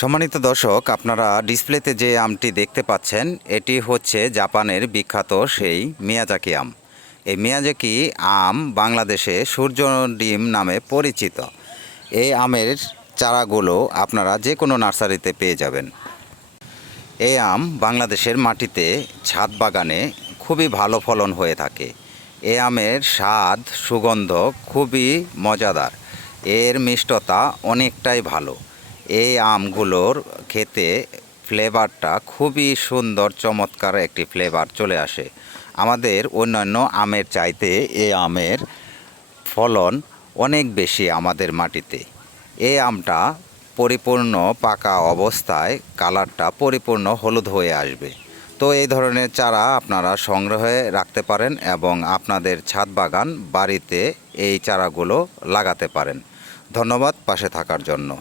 সম্মানিত দর্শক, আপনারা ডিসপ্লেতে যে আমটি দেখতে পাচ্ছেন এটি হচ্ছে জাপানের বিখ্যাত সেই মিয়াজাকি আম। এই মিয়াজাকি আম বাংলাদেশে সূর্য ডিম নামে পরিচিত। এই আমের চারাগুলো আপনারা যে কোনো নার্সারিতে পেয়ে যাবেন। এই আম বাংলাদেশের মাটিতে ছাদ বাগানে খুবই ভালো ফলন হয়ে থাকে। এই আমের স্বাদ সুগন্ধ খুবই মজাদার, এর মিষ্টতা অনেকটাই ভালো। এই আমগুলোর খেতে ফ্লেভারটা খুবই সুন্দর, চমৎকার একটি ফ্লেভার চলে আসে। আমাদের অন্যান্য আমের চাইতে এই আমের ফলন অনেক বেশি আমাদের মাটিতে। এই আমটা পরিপূর্ণ পাকা অবস্থায় কালারটা পরিপূর্ণ হলুদ হয়ে আসবে। তো এই ধরনের চারা আপনারা সংগ্রহে রাখতে পারেন এবং আপনাদের ছাদ বাগান বাড়িতে এই চারাগুলো লাগাতে পারেন। ধন্যবাদ পাশে থাকার জন্য।